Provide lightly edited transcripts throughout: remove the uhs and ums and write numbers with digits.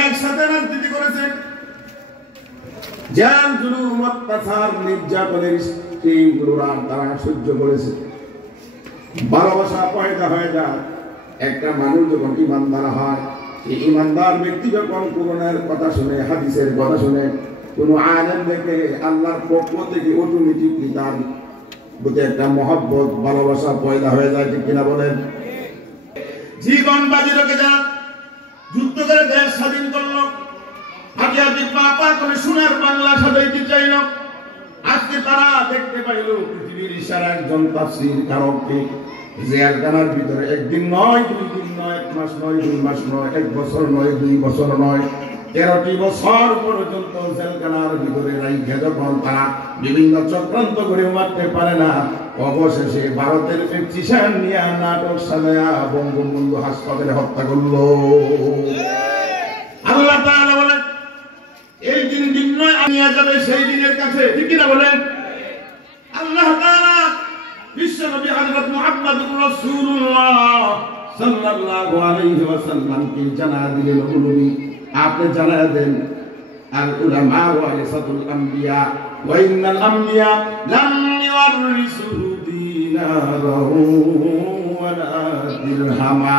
একসাথে রাজনীতি করেছে, যার জুলুম অত্যাচার নির্যাতনের স্ট্রিমগুলো তারা সহ্য করেছে। ভালোবাসা পয়দা হয়ে যায়। একটা মানুষ যখন ইমানদার হয়, এই ইমানদার ব্যক্তি যখন কোরআনের কথা শুনে, হাদিসের কথা শুনে, কোনো আলেম দেখে, আল্লাহর পক্ষ থেকে অটোমেটিকলি তার প্রতি একটা মহব্বত, ভালোবাসা পয়দা হয়ে যায়। ঠিক কিনা বলেন? জীবন বাজি রেখে যান, যুদ্ধ করে দেশ স্বাধীন করলো, আগে আগে পাপা করে সোনার বাংলা সাজাইতে চাইল। আজকে তারা দেখতে পাইল পৃথিবীর ইশারা একজন তাফসীর কারককে জেলখানার ভিতরে একদিন নয়, 2 দিন নয়, 1 মাস নয়, 2 মাস নয়, 1 বছর নয়, 2 বছর নয়, 13টি বছর পর্যন্ত জেলখানার ভিতরে রাইখে যখন তারা বিভিন্ন চক্রান্ত করে মারতে পারে না, অবশেষে ভারতের প্রেসিডেন্ট নিয়ে নাটক সাজায়া বঙ্গবন্ধু হাসপাতালে হত্যা করলো। আল্লাহ তাআলা বলেন এই দিন নয়, নিয়ে যাবে সেই দিনের কাছে। ঠিক কিনা বলেন? আল্লাহ তাআলা বিশ্বনবী হযরত মুহাম্মদুর রাসূলুল্লাহ সাল্লাল্লাহু আলাইহি ওয়াসাল্লামকে জানা দিলেন, নবী আপনি জানা দেন, আল উলামা ওয়ারিসাতুল আম্বিয়া ওয়া ইন্নাল আম্বিয়া লাম ইওয়ারিসু দিনারাহু ওয়ালা দিরহামা।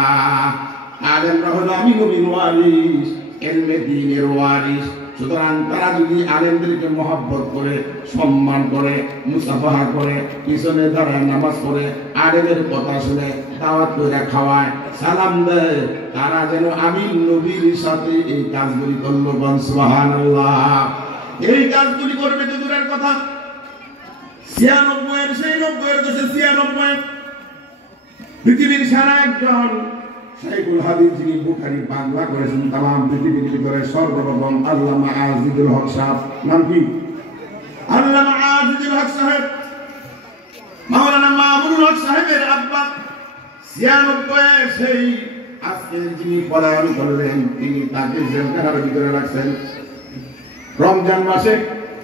আলেমরা হলো আমি নবীর ওয়ারিস, ইলমে দ্বীনের ওয়ারিস। সুতরাং তারা যদি আলেমদেরকে মহব্বত করে, সম্মান করে, মুসাফাহা করে, পিছনে দাঁড়ায় নামাজ পড়ে, আলেমের কথা শুনে, দাওয়াত করে খাওয়ায়, সালাম দেয়, তারা যেন আমি নবীর সাথে এই কাজগুলি করলো। সুবহানাল্লাহ। এই কাজগুলি করবে তো দূরের কথা, 96 সেই 90 দেশে 96 পৃথিবীর সেরা একজন শাইখুল হাদিস যিনি বুখারী বাংলা করেছেন, তাম পৃথিবীর ভিতরে সর্বপ্রথম আল্লামা আজিজুল হক সাহেব। নাম কি? আল্লামা আজিজুল হক সাহেব, মাওলানা মামুনুল হক সাহেবের আব্বা। 96 সেই আজকে যিনি পলায়ন করলেন, তিনি তাকে জেলখানার ভিতরে রাখছেন। রমজান মাসে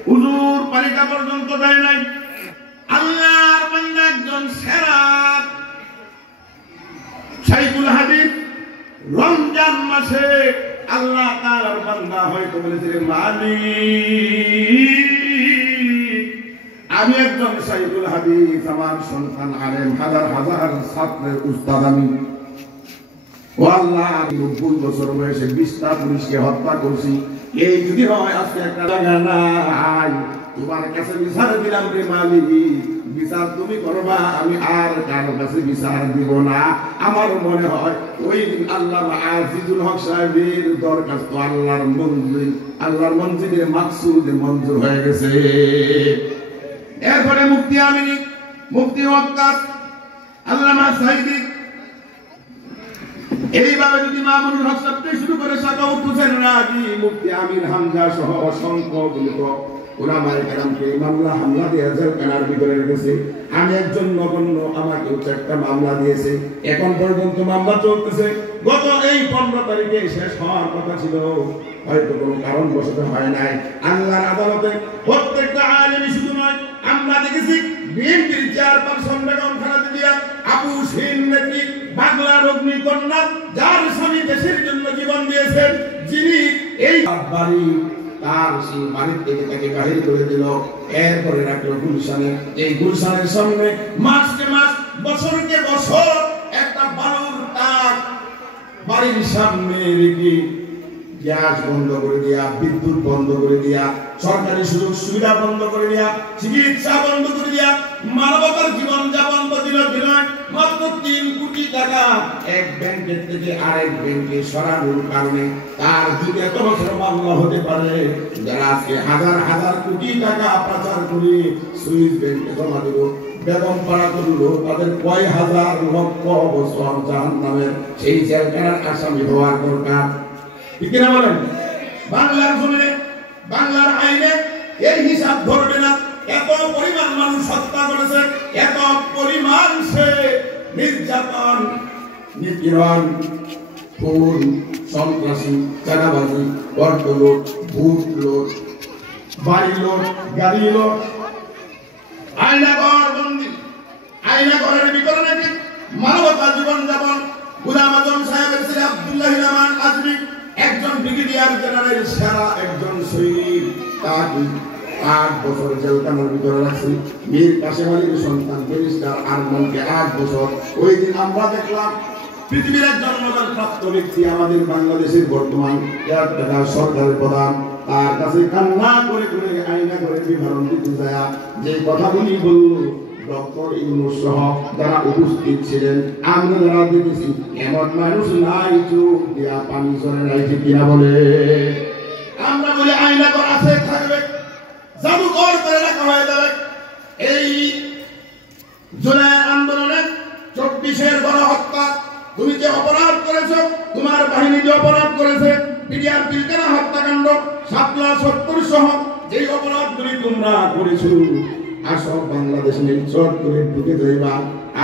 হুজুর পানিটা পর্যন্ত দেয় নাই। আল্লাহর বান্দা একজন সেরা শাইখুল হাদিস রমজান মাসে আল্লাহ তাআলার বান্দা হয়তো বলেছিলেন, মালিক আমি একজন শাইখুল হাদিস, আমার সন্তান আলেম, হাজার হাজার ছাত্রের উস্তাদ আমি। ও আল্লাহ, 90 বছর বয়সে 20টা পুলিশকে হত্যা করছি। এই যদি হয় আজকে একটা জায়গা নাই, তোমার কাছে বিচার দিলাম রে মালিক, বিচার তুমি করবা, আমি আর কারো কাছে বিচার দিব না। আমার মনে হয় ওই দিন আল্লামা আজিজুল হক সাহেবের দরখাস্ত আল্লাহর মঞ্জিলে মাকসুদে মঞ্জুর হয়ে গেছে। এরপরে মুফতি আমিনী, মুফতি ওয়াক্কাস, আল্লামা সাইদি, এইভাবে যদি মামুনুল হক সাহেব থেকে শুরু করে সাকাউত হোসেন রাজি, মুফতি আমির হামজা সহ অসংখ্য উলামায়ে কেরামকে মামলা হামলা দিয়ে জেলখানার ভিতরে রেখেছে। আমি একজন নগণ্য, আমাকে একটা মামলা দিয়েছে, এখন পর্যন্ত মামলা চলতেছে। গত এই 15 তারিখে শেষ হওয়ার কথা ছিল, হয়তো কোনো কারণবশত হয় নাই। আল্লাহর আদালতে প্রত্যেকটা আলেমই শুধু নয়, আমরা দেখেছি বিএনপির চেয়ারপারসন বেগম খালেদা জিয়া, আবু শিন নেত্রী, বাংলার অগ্নিকন্যা, যার স্বামী দেশের জন্য জীবন দিয়েছেন, যিনি এই বাড়ি তার সেই বাড়ির থেকে তাকে বাহির করে দিল। এরপরে রাখলো গুলশানে। এই গুলশানের সামনে মাসকে মাস, বছরকে বছর একটা বালুর টাক বাড়ির সামনে রেখে গ্যাস বন্ধ করে দিয়া, বিদ্যুৎ বন্ধ করে দিয়া, সরকারি সুযোগ সুবিধা বন্ধ করে দিয়া, চিকিৎসা বন্ধ করে দিয়া, মানবতার জীবন যাপন দিল। মাত্র 3 কোটি টাকা এক ব্যাংকের থেকে আরেক ব্যাংকে সরানোর কারণে তার যদি এত বছর মামলা হতে পারে, যারা আজকে হাজার হাজার কোটি টাকা পাচার করে সুইস ব্যাংকে জমা দিল, বেগম পাড়া করলো, তাদের কয় হাজার লক্ষ বছর জাহান্নামের সেই জেলখানার আসামি হওয়ার দরকার। ঠিক কিনা বলেন? বাংলার জমিনে, বাংলার আইনে এই হিসাব ধরবে না। এত পরিমাণ মানুষ হত্যা করেছে, এত পরিমাণ সে নির্যাতন, নিপীড়ন, খুন, সন্ত্রাসী, চাঁদাবাজি, অর্থ লুট, ভোট লুট, বাড়ি লুট, গাড়ি লুট, আয়নাঘর বন্দী, আয়নাঘরের ভিতরে মানবতা জীবন যাপন। গোলাম আজম সাহেবের ছেলে আব্দুল্লাহ রহমান আজমি ব্রিগেডিয়ার জেনারেল সেরা একজন সৈনিক, তাকে 8 বছর জেলখানার ভিতরে রাখছে। মীর কাসেম আলীর সন্তান ব্যারিস্টার আরমানকে 8 বছর। ওই দিন আমরা দেখলাম পৃথিবীর একজন নোবেলপ্রাপ্ত ব্যক্তি, আমাদের বাংলাদেশের বর্তমান সরকারের প্রধান, তার কাছে কান্না করে করে আইনা করে বিবরণ দিতে যায় যে কথাগুলি বলল ডক্টর ইউনূস সহ যারা উপস্থিত ছিলেন, আমরা যারা দেখেছি, এমন মানুষ নাই চোখ দিয়া পানি ঝরে নাই, ঠিক কিনা বলে? আমরা বলি আইনা করা আছে থাকবে, জাদুঘর করে রাখা হয়ে যাবে। এই জুলাই আন্দোলনে 24-এর গণহত্যা, তুমি যে অপরাধ করেছো, তোমার বাহিনী যে অপরাধ করেছে, বিডিআর পিলখানা হত্যাকাণ্ড, 770 সহ যে অপরাধগুলি তোমরা করেছো, আসো বাংলাদেশে নির্চট করে ঢুকে যাইবা,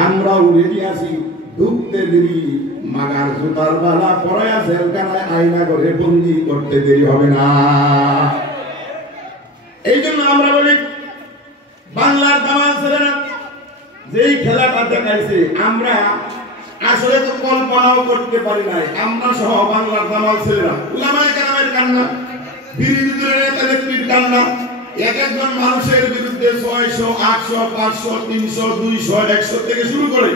আমরাও রেডি আছি। ঢুকতে দেরি, মাগার জুতার বালা পরায়া জেলখানায় আয়না করে বন্দি করতে দেরি হবে না। এই জন্য আমরা বলি বাংলার দামাল ছেলেরা যেই খেলাটা দেখাইছে, আমরা আসলে তো কল্পনাও করতে পারি নাই। আমরা সহ বাংলার দামাল ছেলেরা, উলামায়ে কেরামের কান্না, বিরোধীদের নেতা নেত্রীর কান্না, এক একজন মানুষের বিরুদ্ধে 600, 800, 500, 300, 200, 100 থেকে শুরু করে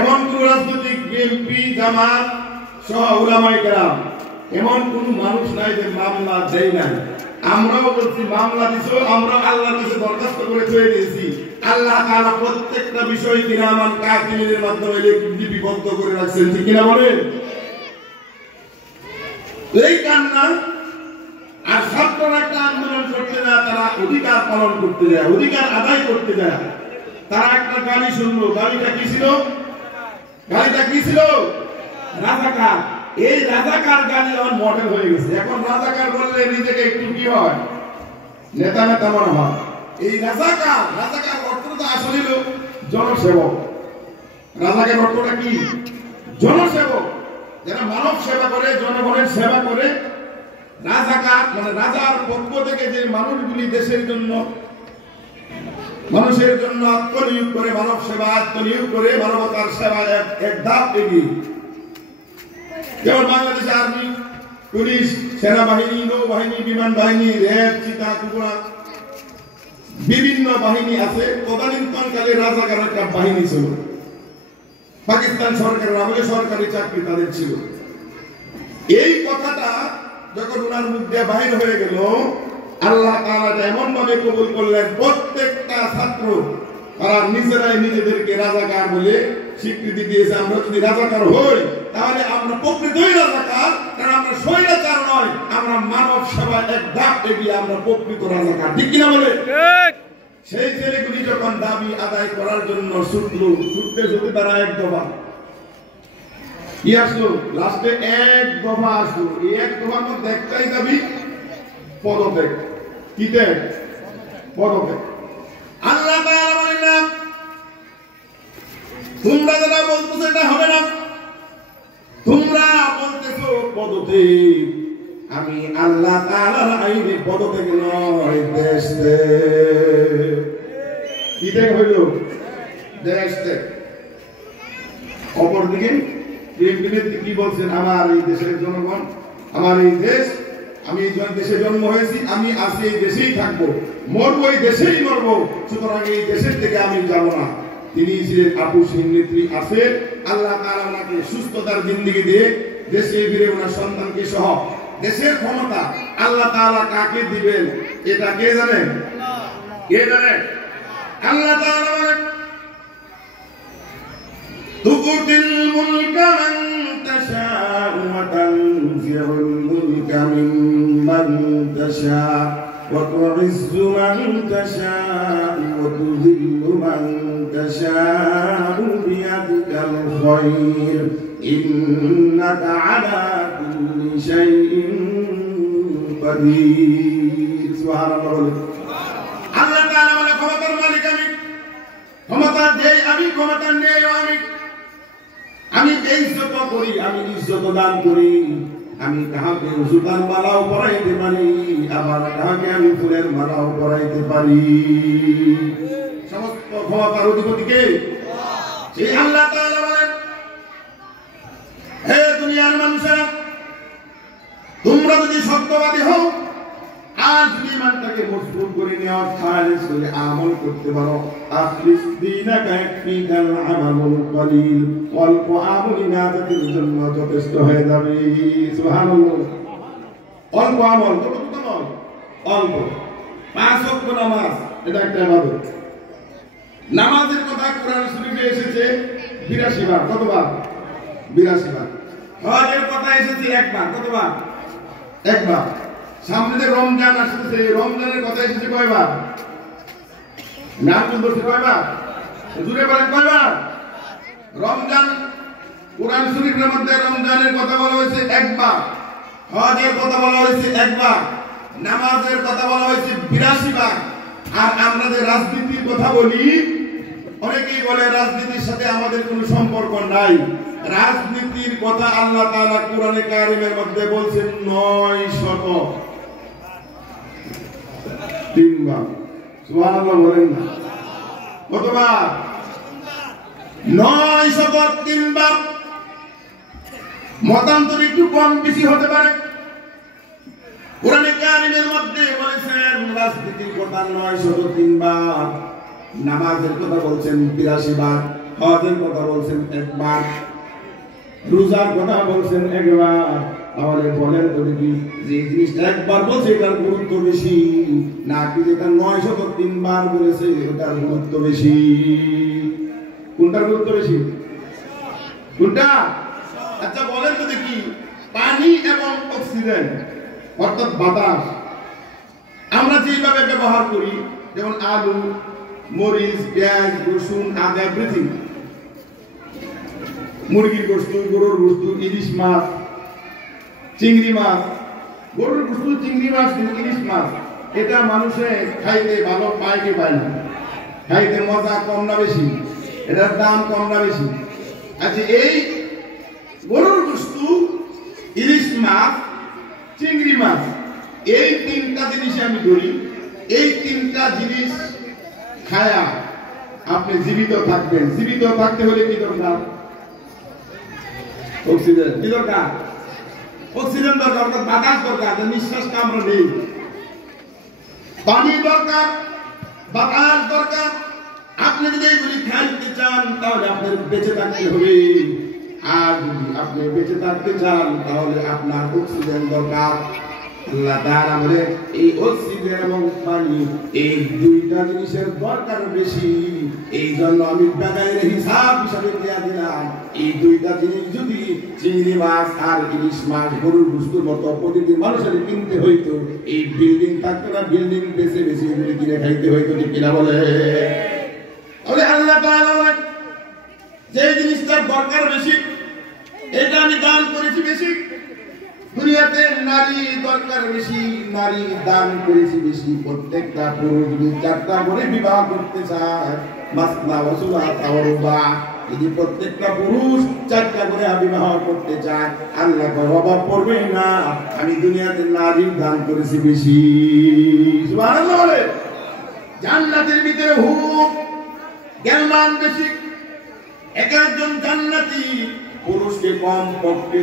এমন কোন রাজনৈতিক বিএনপি জামাত সহ উলামায়ে কেরাম এমন কোন মানুষ নাই যে মামলা দেয় নাই। আমরাও বলছি মামলা দিছো, আমরা আল্লাহর কাছে দরখাস্ত করে থয়ে দিয়েছি। আল্লাহ তাআলা প্রত্যেকটা বিষয় কিরামান কাতিবিনের মাধ্যমে লিপিবদ্ধ করে রাখছেন, ঠিক কিনা বলেন? এই কান্না আর ছাত্ররা একটা আন্দোলন করতে যায়, তারা অধিকার পালন করতে যায়, অধিকার আদায় করতে যায়। তারা একটা গালি শুনলো, গালিটা কি ছিল? গালিটা কি ছিল? রাজাকার। এই রাজাকার গালি এখন মডেল হয়ে গেছে। এখন রাজাকার বললে নিজেকে একটু কি হয়, নেতা নেতা মনে হয়। এই রাজাকার, রাজাকার অর্থটা আসলে জনসেবক। রাজাকার অর্থটা কি? জনসেবক, যারা মানব সেবা করে, জনগণের সেবা করে। রাজাকার মানে রাজার পক্ষ থেকে যে মানুষগুলি দেশের জন্য, মানুষের জন্য আত্মনিয়োগ করে, মানব সেবা আত্মনিয়োগ করে, মানবতার সেবা এক ধাপ এগিয়ে। যেমন বাংলাদেশ আর্মি, পুলিশ, সেনাবাহিনী, নৌবাহিনী, বিমান বাহিনী, র্যাব, চিতা, কুকুরা, বিভিন্ন বাহিনী আছে। তদানীন্তনকালে রাজাকার একটা বাহিনী ছিল। পাকিস্তান সরকারের আমলে সরকারি চাকরি তাদের ছিল। এই কথাটা যখন ওনার মুখ দিয়ে বাহির হয়ে গেল, আল্লাহ তাআলা এমন ভাবে কবুল করলেন, প্রত্যেকটা ছাত্র তারা নিজেরাই নিজেদেরকে রাজাকার বলে স্বীকৃতি দিয়েছে। আমরা যদি রাজাকার হই তাহলে আমরা প্রকৃতই রাজাকার, কারণ আমরা স্বৈরাচার নয়, আমরা মানব সেবা এক ধাপ এগিয়ে, আমরা প্রকৃত রাজাকার, ঠিক কিনা বলে? সেই ছেলেগুলি যখন দাবি আদায় করার জন্য ছুটলো, ছুটতে ছুটতে তারা এক দফা কি আসলো, লাস্টে এক দফা আসলো। এই এক দফার মধ্যে একটাই দাবি, পদত্যাগ। কি ত্যাগ? পদত্যাগ। আল্লাহ তাআলা বলেন না, তোমরা যেটা বলতেছো এটা হবে না। তোমরা বলতেছো পদত্যাগ, আমি আল্লাহ তাআলার আইনে পদত্যাগ নয়, দেশ ত্যাগ। কি ত্যাগ হইল? দেশ ত্যাগ। অপরদিকে কি বলছেন? আমার এই দেশের জনগণ, আমার এই দেশ, আমি এই দেশে জন্ম হয়েছি, আমি আজকে এই দেশেই থাকবো, মরবো এই দেশেই মরবো, সুতরাং এই দেশের থেকে আমি যাব না। তিনি ছিলেন আপুসীন নেত্রী আছেন। আল্লাহ তাআলা ওনাকে সুস্থতার জিন্দেগি দিয়ে দেশে ফিরে ওনার সন্তানকে সহ দেশের ক্ষমতা আল্লাহ তাআলা কাকে দিবেন এটা কে জানেন? কে জানেন? আল্লাহ তাআলা বলেন, তুকুতিল মুলকা মান তাশাউ ওয়া তানজিউল মুলকা মিম্মান তাশাউ ওয়া তুইজ্জু মান তাশাউ ওয়া তুযিল্লু মান তাশাউ বিয়াদিকাল খায়র ইন্নাকা আলা কুল্লি শাইইন কাদির। সুবহানাল্লাহ। আল্লাহ তাআলা বলে, ক্ষমতার মালিক আমি, ক্ষমতা দেই আমি, ক্ষমতা নেই আমি। আমি ইজ্জত করি, আমি ইজ্জত দান করি। আমি কাহাকে জুতার মালাও পরাইতে পারি, আবার কাহাকে আমি ফুলের মালাও পরাইতে পারি। সমস্ত ক্ষমতার অধিপতি কে? সেই আল্লাহ তাআলা বলেন, হে দুনিয়ার মানুষেরা, তোমরা যদি সত্যবাদী হও আর যদি ইমানটাকে মজবুত করে নেওয়া খালিস করে আমল করতে পারো আখলিস দীনাকা ইয়াকফিকাল আমালুল কলিল অল্প আমল ইবাদতের জন্য যথেষ্ট হয়ে যাবে সুবহানাল্লাহ অল্প আমল কতটুকু আমল অল্প 5 ওয়াক্ত নামাজ এটা একটা ইবাদত নামাজের কথা কোরআন শরীফে এসেছে 82 বার কতবার 82 বার হজের কথা এসেছে একবার কতবার একবার সামনে রমজান আসছে রমজানের কথা এসেছে কয়বার নাম বলতে কয়বার জুড়ে বলেন কয়বার রমজান কোরআন শরীফের মধ্যে রমজানের কথা বলা হয়েছে একবার হজের কথা বলা হয়েছে একবার নামাজের কথা বলা হয়েছে 82 বার আর আমরা যে রাজনীতির কথা বলি অনেকেই বলে রাজনীতির সাথে আমাদের কোনো সম্পর্ক নাই রাজনীতির কথা আল্লাহ তাআলা কোরআনে কারীমের মধ্যে বলেছেন 903 বার সুবহানাল্লাহ বলেন না কতবার 903 বার মতান্তর একটু কম বেশি হতে পারে কোরআনে কারীমের মধ্যে বলেছেন রাজনীতির কথা 903 বার নামাজের কথা বলছেন 82 বার হজের কথা বলছেন একবার রোজার কথা বলছেন একবার তাহলে বলেন তো দেখি যে জিনিসটা একবার বলছে এটার গুরুত্ব বেশি নাকি যেটা 903 বার বলেছে ওটার গুরুত্ব বেশি কোনটার গুরুত্ব বেশি কোনটা আচ্ছা বলেন তো দেখি পানি এবং অক্সিজেন অর্থাৎ বাতাস আমরা যেভাবে ব্যবহার করি যেমন আলু মরিচ পেঁয়াজ রসুন আদা এভরিথিং মুরগির গোশত গরুর গোশত ইলিশ মাছ চিংড়ি মাছ গরুর গোশত চিংড়ি মাছ ইলিশ মাছ এটা মানুষে খাইতে ভালো পায় কি পায় না খাইতে মজা কম না বেশি এটার দাম কম না বেশি আচ্ছা এই গরুর গোশত ইলিশ মাছ চিংড়ি মাছ এই তিনটা জিনিস আমি ধরি এই তিনটা জিনিস খায়া আপনি জীবিত থাকবেন জীবিত থাকতে হলে কি দরকার অক্সিজেন কি দরকার অক্সিজেন দরকার অর্থাৎ বাতাস দরকার নিঃশ্বাসটা আমরা নেই পানি দরকার বাতাস দরকার আপনি যদি এইগুলি খাইতে চান তাহলে আপনার বেঁচে থাকতে হবে আর যদি আপনি বেঁচে থাকতে চান তাহলে আপনার অক্সিজেন দরকার আল্লাহ তাআলা বলে এই অক্সিজেন এবং পানি এই দুইটা জিনিসের দরকার বেশি এইজন্য আমি টাকার হিসাব হিসাবে দেয়া দিলাম এই দুইটা জিনিস যদি চিংড়ি মাছ আর ইলিশ মাছ গরুর গোশতের মতো প্রতিদিন মানুষের কিনতে হইতো এই বিল্ডিং থাকতো না বিল্ডিং বেশি বেশি এগুলি কিনে খাইতে হইতো ঠিক কিনা বলে তাহলে আল্লাহ তাআলা বলেন যে জিনিসটার দরকার বেশি এটা আমি দান করেছি বেশি দুনিয়াতে নারী দরকার বেশি নারী দান করেছি বেশি প্রত্যেকটা পুরুষ যদি 4টা করে বিবাহ করতে চায় মাসনা ওয়া সুলাসা ওয়া রুবা যদি প্রত্যেকটা পুরুষ 4টা করে বিবাহ করতে চায় আল্লাহ কয় অভাব পড়বে না আমি দুনিয়াতে নারী দান করেছি বেশি সুবহানাল্লাহ বলে জান্নাতের ভিতরে হুর জ্ঞানবান বেশি একজন জান্নাতি পুরুষকে কম পক্ষে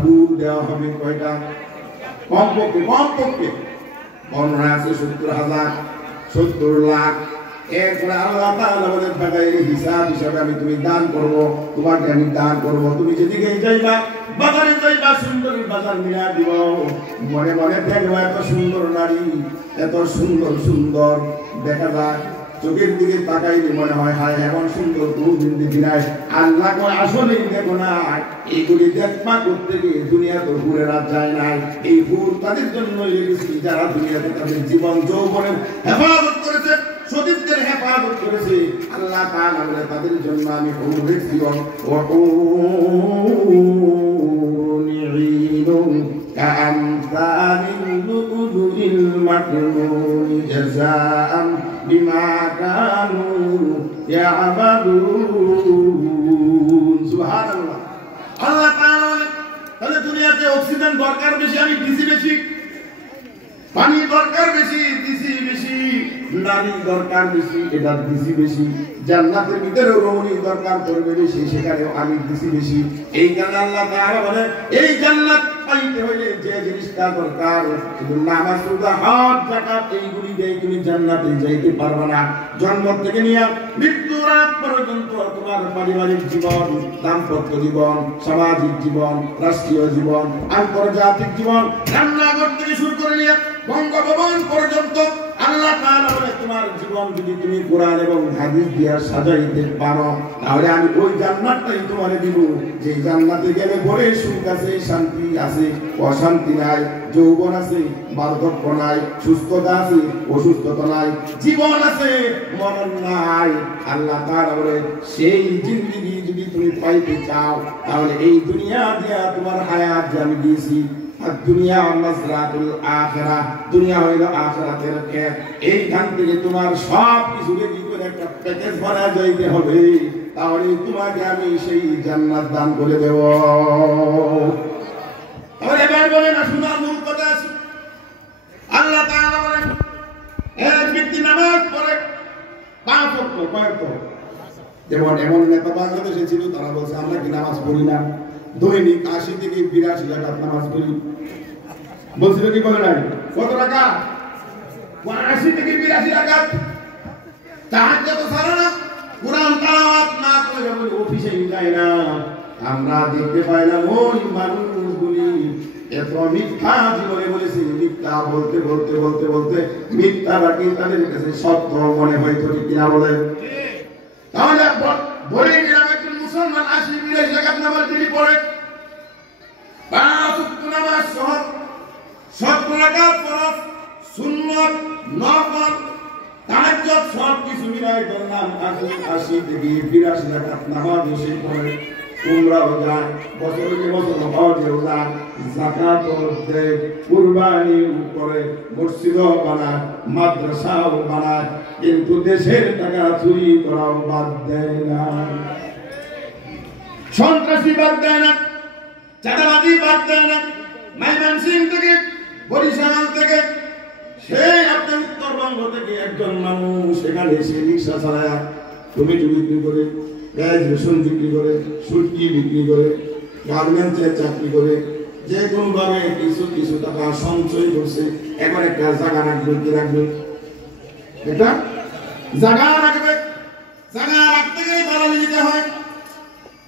হুর দেওয়া হবে কয়টা কমপক্ষে বর্ণনা আছে 70,000 70 লাখ এরপরে আল্লাহ তাআলা বলেন টাকার হিসাব হিসাবে আমি তুমি দান করব তোমাকে আমি দান করব তুমি যেদিকে যাইবা বাজারে যাইবা সুন্দর বাজার মিলা দিব মনে মনে দেখবা এত সুন্দর নারী এত সুন্দর দেখা যায় চোখের দিকে তাকাইলে মনে হয় হায় এমন সুন্দর কোনদিন দেখি নাই আল্লাহ কয় আসলেই দেখো না এইগুলি দেখবা করতে গিয়ে দুনিয়া তো ঘুরে রাত যায় নাই এই হুর তাদের জন্য লেগেছি যারা দুনিয়াতে তাদের জীবন যৌবনের হেফাজত করেছে সতীত্বের হেফাজত করেছে আল্লাহ তাআলা বলে তাদের জন্য আমি হুর রেখেছি কাআমসালিল লুলুল মাকনুন জাযাআন বিমা কানু ইয়ামালুন সুবহানাল্লাহ আল্লাহ তাআলা তাহলে দুনিয়াতে অক্সিজেন দরকার বেশি আমি দিছি বেশি পানি দরকার বেশি দিছি বেশি নারী দরকার বেশি এটা দিছি বেশি জান্নাতের ভিতরে রমণী দরকার পড়বে বেশি সেখানেও আমি দিছি বেশি এই কারণে আল্লাহ তাআলা বলে এই জান্নাত পাইতে হইলে যে জিনিসটা দরকার শুধু নামাজ রোজা হজ যাকাত এইগুলি দিয়ে তুমি জান্নাতে যাইতে পারবে না। জন্ম থেকে নিয়ে মৃত্যুর আগ পর্যন্ত তোমার পারিবারিক জীবন, দাম্পত্য জীবন, সামাজিক জীবন, রাষ্ট্রীয় জীবন, আন্তর্জাতিক জীবন, রান্নাঘর থেকে শুরু করে নিয়ে বঙ্গভবন পর্যন্ত আল্লাহ তাআলা বলে তোমার জীবন যদি তুমি কোরআন এবং হাদিস দিয়ে সাজাইতে পারো তাহলে আমি ওই জান্নাতটাই তোমারে দিব, যে জান্নাতে গেলে পরে সুখ আছে, শান্তি আছে, অশান্তি নাই, যৌবন আছে, বার্ধক্য নাই, সুস্থতা আছে, অসুস্থতা নাই, জীবন আছে, মরণ নাই। আল্লাহ তাআলা বলে সেই জিন্দেগি যদি তুমি পাইতে চাও তাহলে এই দুনিয়া দিয়া তোমার হায়াত যে আমি দিয়েছি, আর দুনিয়া মাযরাতুল আখিরা, দুনিয়া হইল আখিরাতের ক্ষেত, এইখান থেকে তোমার সব কিছু রেডি করে একটা প্যাকেজ বানা যাইতে হবে, তাহলে তোমাকে আমি সেই জান্নাত দান করে দেব। তাহলে এবার বলেন আসুন মূল কথা আছে। আল্লাহ তাআলা বলেন এক ব্যক্তি নামাজ পড়ে 5 ওয়াক্ত, কয় ওয়াক্ত? যেমন এমন নেতা বাংলাদেশে ছিল তারা বলছে আমরা কি নামাজ পড়ি না, দৈনিক 80 থেকে 82 রাকাত নামাজ পড়ি। বলছিল কি বলে নাই? কত রাকাত? 80 থেকে 82 রাকাত। তাহাজ্জুদ সারা না, কুরআন তেলাওয়াত না করে বলে অফিসে যায় না। আমরা দেখতে পাই না ওই মানুষগুলি এত মিথ্যা জীবনে বলেছে, মিথ্যা বলতে বলতে বলতে বলতে মিথ্যা বাকি তাদের কাছে সত্য মনে হয়তো, ঠিক কিনা বলেন? তাহলে বলে দিলাম একজন মুসলমান 80-82 রাকাত নামাজ তিনি পড়ে, 5 ওয়াক্ত নামাজ সহ 70 রাকাত ফরজ, সুন্নাত, নফল, তাহাজ্জুদ সব কিছু মিলাই বললাম 80 থেকে 82 রাকাত নামাজ সে পড়ে। উমরাও যায়, বছরে বছর হজেও যায়, যাকাতও দেয়, কুরবানিও করে, মসজিদও বানায়, মাদ্রাসাও বানায়, কিন্তু দেশের টাকা চুরি করাও বাদ দেয় না, সন্ত্রাসী বাদ দেয় না, চাঁদাবাজি বাদ দেয় না। ময়মনসিংহ থেকে, বরিশাল থেকে, সেই আপনার উত্তরবঙ্গ থেকে একজন মানুষ সেখানে এসে রিক্সা চালায়, টমেটো বিক্রি করে, পেঁয়াজ রসুন বিক্রি করে, সুটকি বিক্রি করে, গার্মেন্টসের চাকরি করে, যে কোনো ভাবে কিছু কিছু টাকা সঞ্চয় করছে। এখন একটা জায়গা রাখবে, কি রাখবে? এটা জায়গা রাখবে, জায়গা রাখতে গেলে দালালি দিতে হয়,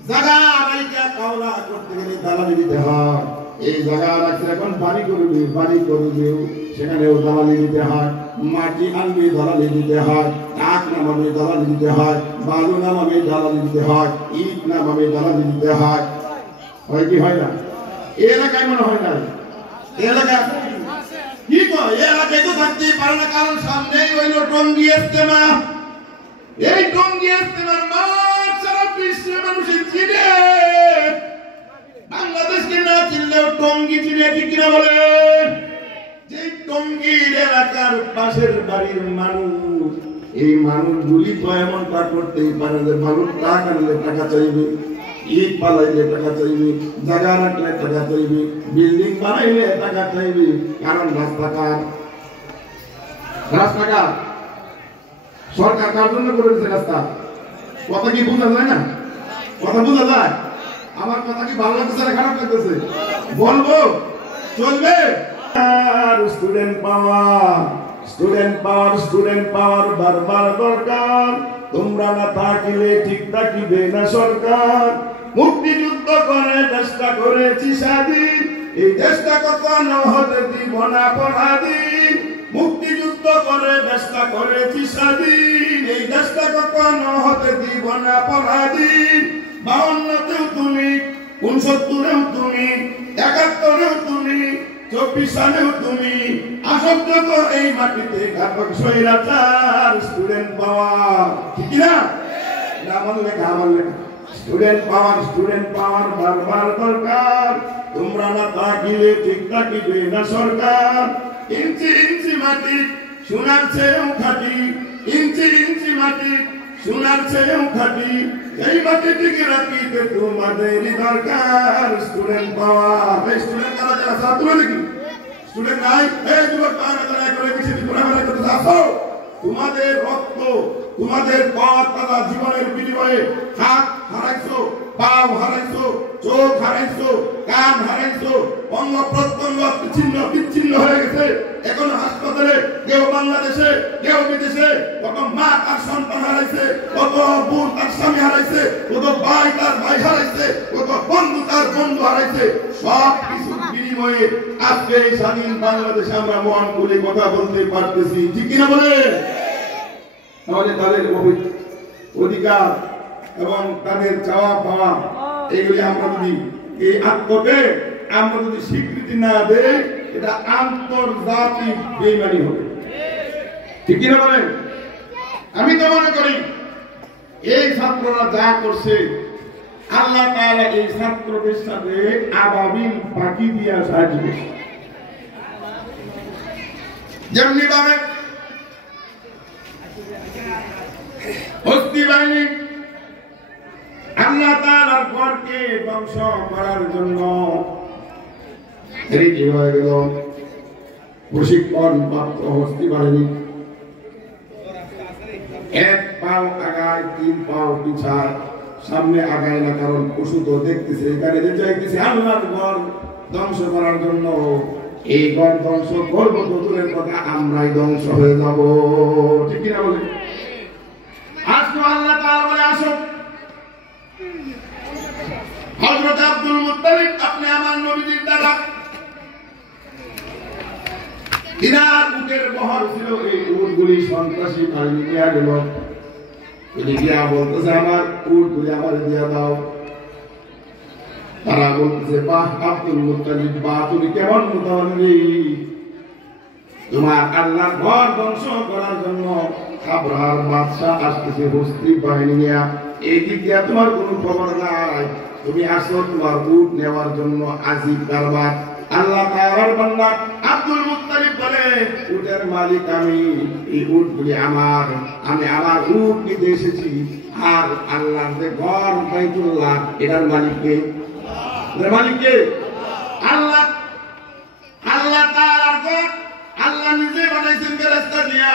জায়গা রাইকা কাওলা করতে গেলে দালালি দিতে হয়। এই জায়গা রাখছে, এখন বাড়ি করবে, বাড়ি করবে, সেখানেও দালালি দিতে হয়, মাটি আনবে দালালি দিতে হয়, কাঠ নামাবে দালালি দিতে হয়, বালু নামাবে দালালি দিতে হয়, ইট নামাবে দালালি দিতে হয়। হয় কি হয় না? এই এলাকায় মনে হয় না, এই এলাকায় কি কয়? এই এলাকায় তো থাকতেই পারে না, কারণ সামনেই হইল টঙ্গী ইজতেমা। এই টঙ্গী ইজতেমার মাঠ সারা বিশ্বের মানুষের চিনে, বাংলাদেশকে না চিনলেও টঙ্গী চিনে, ঠিক কিনা বলে? যে টঙ্গীর এলাকার পাশের বাড়ির মানুষ, এই মানুষগুলি তো এমনটা করতেই পারে যে মানুষ টাকা আনলে টাকা চাইবে, ইট পালাইলে টাকা চাইবে, জায়গা রাখলে টাকা চাইবে, বিল্ডিং বানাইলে টাকা চাইবে। কারণ রাস্তাঘাট সরকার কার জন্য করেছে? রাস্তা। কথা কি বোঝা যায় না? কথা বোঝা যায়? আমার কথা কি ভালো লাগতেছে না খারাপ লাগতেছে? বলবো, চলবে? স্টুডেন্ট পাওয়ার, স্টুডেন্ট পাওয়ার, স্টুডেন্ট পাওয়ার বারবার দরকার। তোমরা না থাকিলে ঠিক থাকিবে না সরকার। মুক্তিযুদ্ধ করে চেষ্টা করেছি স্বাধীন, এই চেষ্টা কখনো হতে দিব না পরাধীন। মুক্তিযুদ্ধ করে চেষ্টা করেছি স্বাধীন, এই চেষ্টা কখনো হতে দিব না পরাধীন। 52তেও তুমি, 69তেও তুমি, 71তেও তুমি, 24 সালেও তুমি, আসক্ত তো এই মাটিতে ঘাতক স্বৈরাচার। স্টুডেন্ট পাওয়ার, ঠিক না? আমার লেখা, আমার লেখা। স্টুডেন্ট পাওয়ার, স্টুডেন্ট পাওয়ার বারবার দরকার। তোমরা না থাকিলে ঠিক থাকিবে না সরকার। ইঞ্চি ইঞ্চি মাটি সোনার চেয়েও খাঁটি, ইঞ্চি ইঞ্চি মাটি সোনার চেয়েও খাঁটি। এই মাটি টিকে রাখিতে তোমাদেরই দরকার। স্টুডেন্ট পাওয়ার, স্টুডেন্ট যারা যারা ছাত্র নাকি স্টুডেন্ট নাই, এই যুবক তারা করে বেশি ঘোরাফেরা করতে আসো। তোমাদের রক্ত, তোমাদের পথ তথা জীবনের বিনিময়ে হাত হারাইছো, পাও হারাইছো, চোখ হারাইছো, কান হারাইছো, অঙ্গ প্রত্যঙ্গ ছিন্ন বিচ্ছিন্ন হয়ে গেছে। এখন হাসপাতালে কেউ বাংলাদেশে কেউ বিদেশে, কত মা তার সন্তান হারাইছে, কত বোন তার স্বামী হারাইছে, কত ভাই তার ভাই হারাইছে, কত বন্ধু তার বন্ধু হারাইছে। সব কিছু বিনিময়ে আজকে এই স্বাধীন বাংলাদেশে আমরা মহান করে কথা বলতে পারতেছি, ঠিক কিনা বলে? তাহলে তাদের অধিকার এবং তাদের চাওয়া পাওয়া এইগুলি আমরা যদি এই আত্মকে আমরা যদি স্বীকৃতি না দেই, এটা আন্তর্জাতিক বেইমানি হবে, ঠিক কিনা বলেন? আমি তো মনে করি এই ছাত্ররা যা করছে, আল্লাহ তাআলা এই ছাত্রদের সাথে আবাবিল পাখি দিয়া সাহায্য করছে। যেমনি ভাবে হস্তি বাহিনী আল্লাহ তাআলার ঘরকে ধ্বংস করার জন্য রেডি হয়ে গেল। প্রশিক্ষণ প্রাপ্ত হস্তি বাহিনী এক পাও আগায়, তিন পাও পিছায়, সামনে আগায় না, কারণ পশু তো দেখতেছে এখানে যে চাইতেছে আল্লাহর ঘর ধ্বংস করার জন্য। এই ঘর ধ্বংস করবো তো দূরের কথা, আমরাই ধ্বংস হয়ে যাব, ঠিক কিনা বলে? আজকে আল্লাহ তাআলা বলে, আসো হযরত আব্দুল মুত্তালিব, আপনি আমার নবীর দ্বারা দিনার উটের বহর ছিল, এই উটগুলি সন্ত্রাসী বাহিনী নিয়ে গেল। তিনি গিয়া বলতেছে, আমার উটগুলি আমার দিয়ে দাও। তারা বলতেছে, বাহ আব্দুল মুত্তালিব, বাহ তুমি কেমন মুতাওয়াল্লি, তোমার আল্লাহর ঘর ধ্বংস করার জন্য আবরার বাদশা আসতেছে হস্তি বাহিনী নিয়ে, এই দিক দিয়ে তোমার কোনো খবর নাই, তুমি আসো তোমার উট নেওয়ার জন্য আজিব কারবার। আল্লাহ তাআলার বান্দা আব্দুল মুত্তালিব বলে, উটের মালিক আমি, এই উটগুলি আমার, আমি আমার উট নিতে এসেছি। আর আল্লাহর যে ঘর বাইতুল্লাহ, এটার মালিক কে? এটার মালিক কে? আল্লাহ। আল্লাহ তাআলার ঘর আল্লাহ নিজে বানাইছেন ফেরেশতা দিয়া।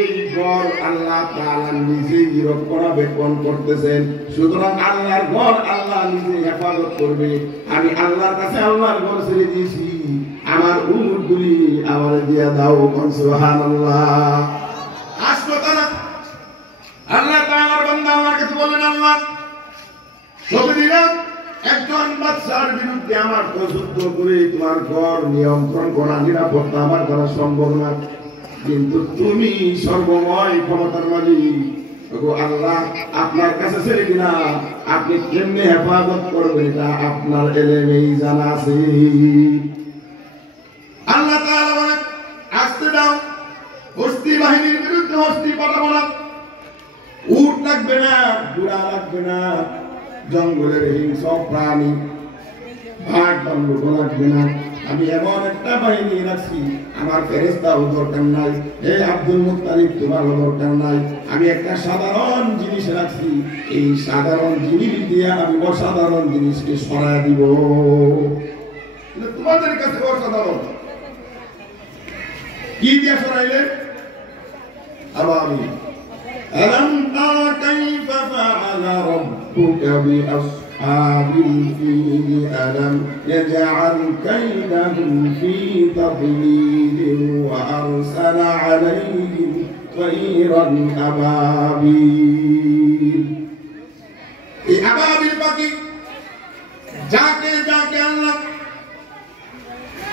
এই ঘর আল্লাহ তাআলা নিজেই রক্ষণাবেক্ষণ করতেছেন। সুতরাং আল্লাহর ঘর আল্লাহ নিজে হেফাজত করবে। আমি আল্লাহর কাছে আল্লাহর ঘর ছেড়ে দিয়েছি, আমার উটগুলি আমার দিয়া দাও, সুবহানাল্লাহ। আসলো তারা, আল্লাহ তাআলার বান্দা আমার কাছে বললেন, আল্লাহ প্রতিদিন একজন বাদশার বিরুদ্ধে আমার যুদ্ধ করে তোমার ঘর নিয়ন্ত্রণ করা, নিরাপত্তা আমার দ্বারা সম্ভব না, কিন্তু তুমি সর্বময় ক্ষমতার মালিক, আল্লাহ আপনার কাছে ছেড়ে দিনা, আপনি কেমনে হেফাজত করবেন এটা আপনার এলেমেই জানা আছে। আল্লাহ তাআলা বলেন, আসতে দাও, হস্তি বাহিনীর বিরুদ্ধে হস্তি পাঠাবো না, উট লাগবে না, ঘোড়া লাগবে না, জঙ্গলের হিংস্র প্রাণী ভাগ বন্ধ লাগবে না। আমি এমন একটা বাহিনী রাখছি, আমার ফেরেশতাও দরকার নাই, এই আব্দুল মুত্তালিব তোমারও দরকার নাই। আমি একটা সাধারণ জিনিস রাখছি, এই সাধারণ জিনিস দিয়ে আমি অসাধারণ জিনিসকে সরায় দিব। তোমাদের কাছে অসাধারণ কি দিয়ে সরাইলে? আবাবিল। আলাম তারা কাইফা ফাআলা রাব্বুকা বিআসহাবিল ফিল আলাম ইয়াজআল কাইদাহুম ফি তাদলিল ওয়া আরসালা আলাইহিম তায়রান আবাবিল। এই আবাবিল পাখি যাকে যাকে আল্লাহ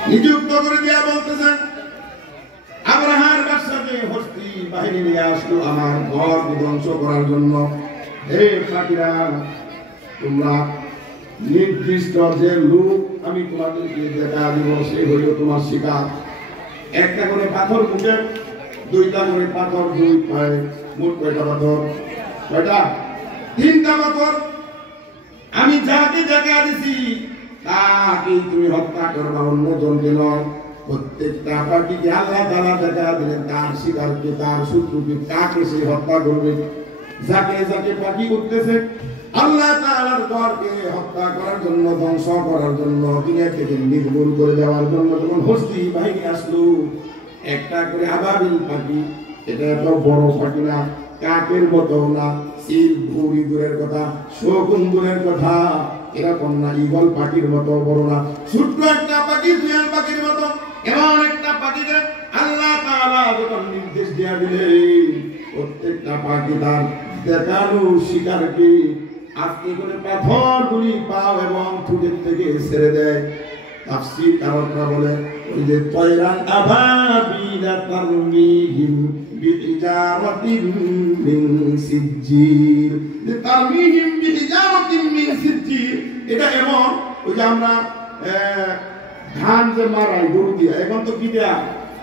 নিযুক্ত করে দিয়া বলতেছেন, আব্রাহার বাদশাকে হস্তি বাহিনী নিয়ে আসলো আমার ঘর ধ্বংস করার জন্য। হে পাখিরা, তোমরা নির্দিষ্ট যে লোক আমি তোমাদেরকে দেখা দিব, সে হইল তোমার শিকার। একটা করে পাথর মুখে, দুইটা করে পাথর দুই পায়ে, মোট কয়টা পাথর? কয়টা? তিনটা পাথর। আমি যাকে দেখা দিছি তাকে তুমি হত্যা করবা, অন্য জনকে নয়। প্রত্যেকটা পাখিকে আল্লাহ তাআলা দেখা দিলেন তার শিকারকে, তার শত্রুকে, কাকে সে হত্যা করবে। যাকে যাকে পাখি উঠতেছে আল্লাহ তাআলার ঘরকে হত্যা করার জন্য, ধ্বংস করার জন্য, দুনিয়া থেকে নির্মূল করে দেওয়ার জন্য যখন হস্তি বাহিনী আসলো, একটা করে আবাবিল পাখি, এটা এত বড় পাখি না, কাকের মতো না, সিল ঘুড়ি দূরের কথা, শকুন দূরের কথা, এরকম না, ঈগল পাখির মতো বড় না, ছোট্ট একটা পাখি, দুয়াল পাখির মতো। এমন একটা পাখিকে আল্লাহ তাআলা যখন নির্দেশ দিয়ে দিলেন, প্রত্যেকটা পাখি তার দেখানো শিকারকে আস্তে করে পাথরগুলি পাও এবং ঠোঁটের থেকে ছেড়ে দেয়। তাফসীর কারকরা বলে ওই যে তয়রান আবাবিলা তারমিহিম বিহিজারাতিন মিন সিজ্জিল, যে তারমিহিম বিহিজারাতিন মিন সিজ্জিল, এটা এমন ওই যে আমরা ধান যে মারাই গরু দিয়া, এখন তো কি দেয়া,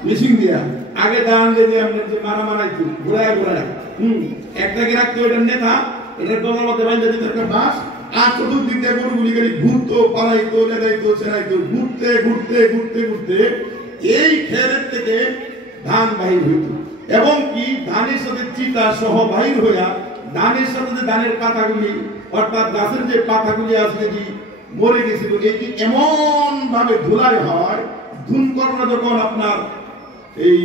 মেশিন দিয়া, আগে ধান দিয়ে আমরা যে মারাইতো ঘোরায় ঘোরায়, একটাকে রাখতো এটার নেতা, এটার গলার মধ্যে বাইন্ধে দিত একটা বাঁশ, আর চতুর্দিক দিয়ে গরুগুলি করে ঘুরতো, পালাইতো, লেদাইতো, ছেড়াইতো, ঘুরতে ঘুরতে ঘুরতে ঘুরতে এই খেরের থেকে ধান বাহির হইত। এবং কি ধানের সাথে চিতা সহ বাহির হইয়া ধানের সাথে যে ধানের পাতাগুলি, অর্থাৎ গাছের যে পাতাগুলি আছে যে মরে গেছিল, এটি এমন ভাবে ধুলাই হয়, ধূমকর্ণ যখন আপনার এই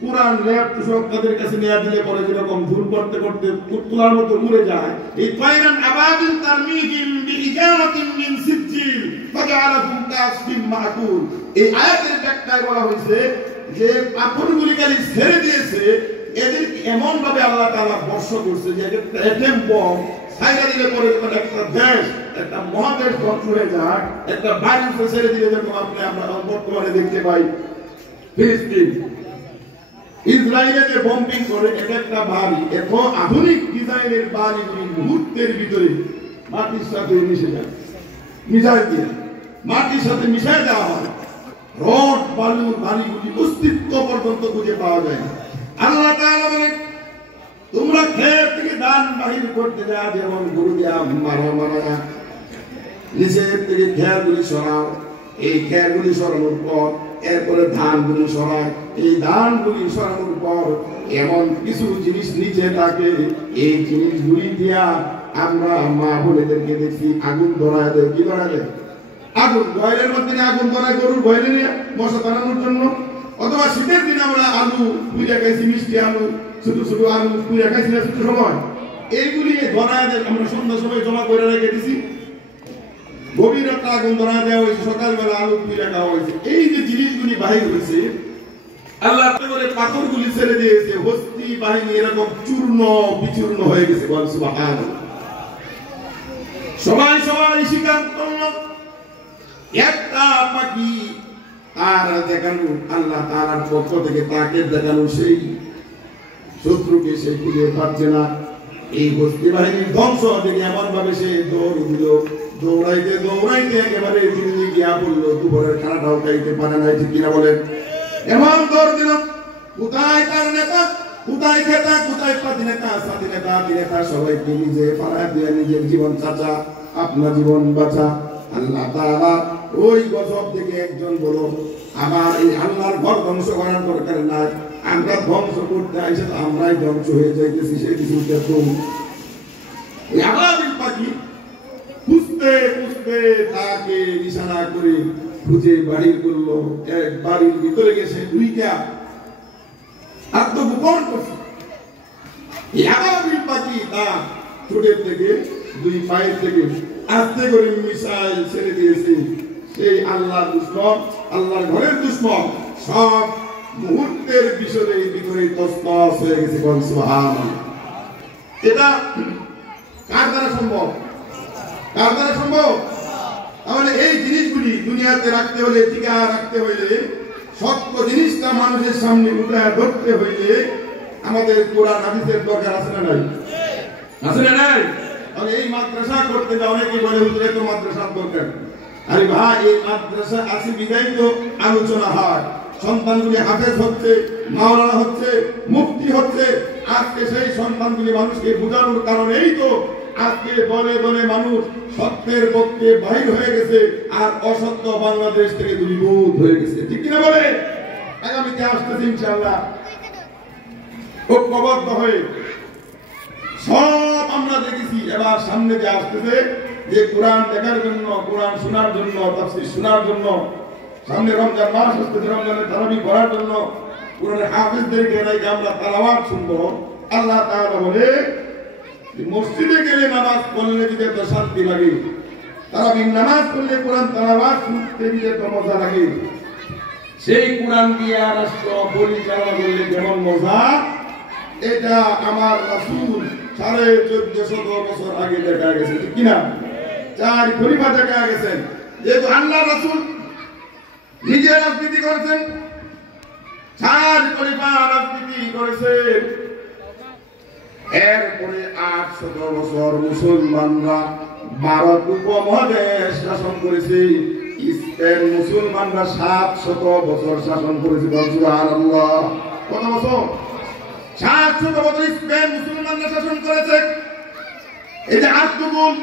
পুরান ল্যাব সব তাদের কাছে নেওয়া দিলে পরে যেরকম ধূম করতে করতে তুলার মতো উড়ে যায়, এই তয়রান আবাবিল তারমিহিম বিহিজারাতিন মিন সিজ্জিল ফাজআলাহুম কাসফিন মাকুল, এই আয়াতের ব্যাখ্যায় বলা হয়েছে যে পাথরগুলি খালি ছেড়ে দিয়েছে, এদের এমন ভাবে আল্লাহ তাআলা বর্ষা করছে যে একটা অ্যাটম বম ছাইরা দিলে পরে যখন একটা দেশ, একটা মহাদেশ ধ্বংস হয়ে যায়, একটা ভাইরাস ছেড়ে দিলে যেরকম আমরা বর্তমানে দেখতে পাই ফিলিস্তিন, ইসরায়েলে যে বম্বিং করে, এটা একটা বাড়ি, এত আধুনিক ডিজাইনের বাড়িগুলি মুহূর্তের ভিতরে মাটির সাথে মিশে যায়, মিশাই দিয়ে মাটির সাথে মিশাই দেওয়া হয়, রড বালুর বাড়িগুলি অস্তিত্ব পর্যন্ত খুঁজে পাওয়া যায়। আল্লাহ তাআলা বলেন তোমরা খেত থেকে ধান বাহির করতে যাও, যেমন গরু দিয়া মারা নিচের থেকে খেয়ারগুলি সরাও, এই খেয়ারগুলি সরানোর পর এরপরে ধানগুলি সরায়, এই ধানগুলি সরানোর পর এমন কিছু জিনিস নিচে থাকে, এই জিনিসগুলি দিয়া আমরা মা বোনেদেরকে দেখি আগুন ধরায় দেয়। কি ধরায় দেয়? আগুন, গয়লের মধ্যে আগুন ধরায় গরুর গয়লে নিয়ে মশা তাড়ানোর জন্য। অথবা শীতের দিনে আমরা আলু পুজা খাইছি, মিষ্টি আলু, ছোট ছোট আলু পুজা খাইছি না ছোট সময়, এইগুলি ধরায় দেয়, আমরা সন্ধ্যার সময় জমা করে রেখে দিছি, গভীর একটা আগুন ধরা দেওয়া হয়েছে, সকালবেলা আলু পুজা খাওয়া হয়েছে। এই যে জিনিসগুলি বাহির হয়েছে, আল্লাহ করে পাথরগুলি ছেড়ে দিয়েছে, হস্তি বাহিনী এরকম চূর্ণ বিচূর্ণ হয়ে গেছে। বল সুবহানাল্লাহ। সবাই সবাই স্বীকার করল, একটা পাখি আর দেখানো আল্লাহ তাআলার পক্ষ থেকে তাকে দেখানো সেই শত্রুকে সে খুঁজে পাচ্ছে না। এই হস্তি বাহিনীর ধ্বংস থেকে এমন ভাবে সে দৌড় দিল, দৌড়াইতে দৌড়াইতে একেবারে দিল্লি গিয়া পড়লো, দুপুরের খানাটাও খাইতে পারে নাই, ঠিক কিনা বলেন? এমন দৌড় দিল, কোথায় তার নেতা, কোথায় খেতা, কোথায় স্বাধীনতা, স্বাধীনতা বিনেতা সবাইকে নিজে পাড়া দিয়ে নিজের জীবন চাচা, আপনার জীবন বাঁচা। আল্লাহ তাআলা ওই গজব থেকে একজন বলো আমার এই আল্লাহর ঘর ধ্বংস করার দরকার নাই, আমরা ধ্বংস করতে আইসে আমরাই ধ্বংস হয়ে যাইতেছি, সেই কিছুতে আবাবিল পাখি খুঁজতে খুঁজতে তাকে নিশানা করে খুঁজে বাড়ির করলো, এক বাড়ির ভিতরে গেছে, দুইটা আত্মগোপন করছে। এই আবাবিল পাখি তার ঠোঁটের থেকে দুই পায়ের থেকে আস্তে করে মিসাইল ছেড়ে দিয়েছে। সেই আল্লাহর দুশমন, আল্লাহর ঘরের দুশমন সব মুহূর্তের ভিতরে তছনছ হয়ে গেছে। সুবহানাল্লাহ। এটা কার দ্বারা সম্ভব? কার দ্বারা সম্ভব? তাহলে এই জিনিসগুলি দুনিয়াতে রাখতে হলে, টিকা রাখতে হইলে, সত্য জিনিসটা মানুষের সামনে উঠে ধরতে হইলে আমাদের কোরআন হাদিসের দরকার আছে না নাই? আছে না নাই? তাহলে এই মাদ্রাসা করতে যা অনেকে বলে হুজুর তো মাদ্রাসার দরকার। আরে ভাই, এই মাদ্রাসা আছে বিদায় তো আলোচনা হয়, সন্তানগুলি হাফেজ হচ্ছে, মাওলানা হচ্ছে, মুফতি হচ্ছে। আজকে সেই সন্তানগুলি মানুষকে বোঝানোর কারণেই তো আজকে দলে দলে মানুষ সত্যের পক্ষে বাহির হয়ে গেছে, আর অসত্য বাংলাদেশ থেকে দূরীভূত হয়ে গেছে, ঠিক কিনা বলে? আগামীতে আসতেছে ইনশাআল্লাহ ঐক্যবদ্ধ হয়ে সব আমরা দেখেছি। এবার সামনে যে আসতেছে, যে কোরআন দেখার জন্য, কোরআন শোনার জন্য, তাফসীর শোনার জন্য, সামনে রমজান মাস আসতেছে, রমজানের তারাবি করার জন্য কোরআনের হাফেজদেরকে নাকি আমরা তেলাওয়াত শুনবো। আল্লাহ তাআলা বলে মসজিদে গেলে নামাজ পড়লে যদি এত শান্তি লাগে, তারাবির নামাজ পড়লে কোরআন তেলাওয়াত করতে দিলে তো মজা লাগে, সেই কোরআন দিয়ে রাষ্ট্র পরিচালনা করলে যেমন মজা, এটা আমার রাসূল 1450 বছর আগে দেখা গেছে, ঠিক কিনা? 4 খলিফা দেখা গেছেন। যেহেতু আল্লাহ রাসূল নিজে রাজনীতি করেছেন, 4 খলিফা রাজনীতি করেছেন, এরপরে 800 বছর মুসলমানরা ভারত উপমহাদেশ শাসন করেছে, স্পেন মুসলমানরা 700 বছর শাসন করেছে। সুবহানাল্লাহ। কত বছর? 700 বছর স্পেন মুসলমানরা শাসন করেছে। এই যে আত্মগুল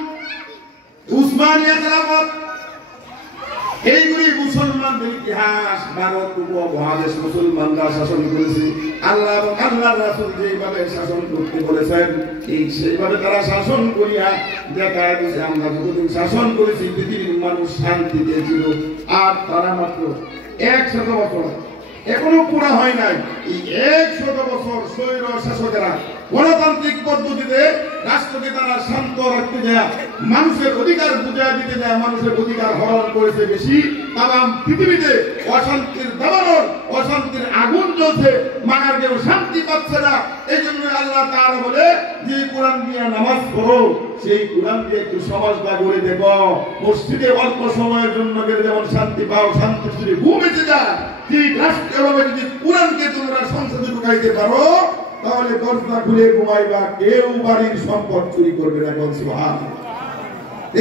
উসমানিয়া খেলাফত, এইগুলি মুসলমানদের ইতিহাস। ভারত উপমহাদেশ মুসলমানরা শাসন করেছে। আল্লাহ এবং আল্লাহর রাসূল যেভাবে শাসন করতে বলেছেন, ঠিক সেইভাবে তারা শাসন করিয়া দেখা গেছে আমরা যতদিন শাসন করেছি পৃথিবীর মানুষ শান্তিতে ছিল। আর তারা মাত্র 100 বছর, এখনো পুরা হয় নাই, এই 100 বছর স্বৈর শাসকেরা গণতান্ত্রিক পদ্ধতিতে রাষ্ট্রকে তারা শান্ত রাখতে যায়, মানুষের অধিকার বুঝিয়ে দিতে যায়, মানুষের অধিকার হরণ করেছে বেশি। তাম পৃথিবীতে অশান্তির দাবানল, অশান্তির আগুন জ্বলছে, মাগার কেউ শান্তি পাচ্ছে না। এই জন্য আল্লাহ তাআলা বলে যে কোরআন দিয়ে নামাজ পড়ো, সেই কোরআন দিয়ে একটু সমাজটা গড়ে দেখো। মসজিদে অল্প সময়ের জন্য গেলে যেমন শান্তি পাও, শান্তি যদি ঘুমেছে যায়, ঠিক রাষ্ট্রীয়ভাবে যদি কোরআনকে তোমরা সংসদে ঢুকাইতে পারো, তাহলে দরজা খুলে ঘুমাইবা, কেউ বাড়ির সম্পদ চুরি করবে না। সুবহানাল্লাহ।